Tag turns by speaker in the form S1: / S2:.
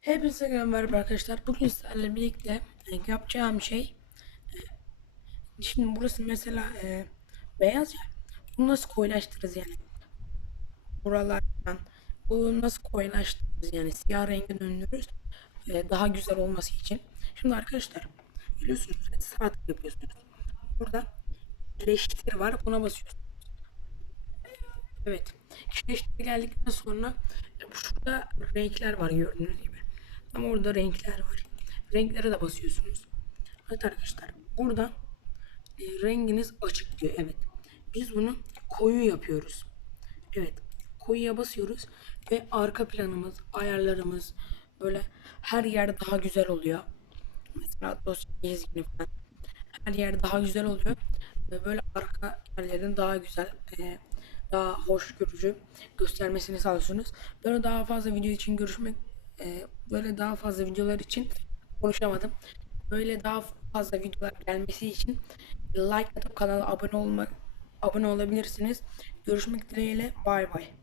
S1: Hepinize merhaba arkadaşlar. Bugün sizlerle birlikte e, yapacağım şey e, şimdi burası mesela e, beyaz ya. Bunu nasıl koyulaştırırız yani? Buralardan bunu nasıl koyulaştırırız yani siyah rengi döndürürüz e, daha güzel olması için. Şimdi arkadaşlar biliyorsunuz sağ tık yapıyorsunuz. Burada birleştir var. Buna basıyorsunuz. Evet. Kişileştirme geldikten sonra e, şurada renkler var gördüğünüz gibi. Ama orada renkler var. Renklere de basıyorsunuz. Evet arkadaşlar. Burada e, renginiz açık diyor. Evet. Biz bunu koyu yapıyoruz. Evet. Koyuya basıyoruz ve arka planımız, ayarlarımız böyle her yer daha güzel oluyor. Mesela dosya gezgini falan her yer daha güzel oluyor. Ve böyle arka yerlerin daha güzel, e, daha hoş görücü göstermesini sağlıyorsunuz. Böyle daha fazla video için görüşmek, e, böyle daha fazla videolar için konuşamadım. Böyle daha fazla videolar gelmesi için like atıp kanala abone olmak abone olabilirsiniz. Görüşmek dileğiyle. Bay bay.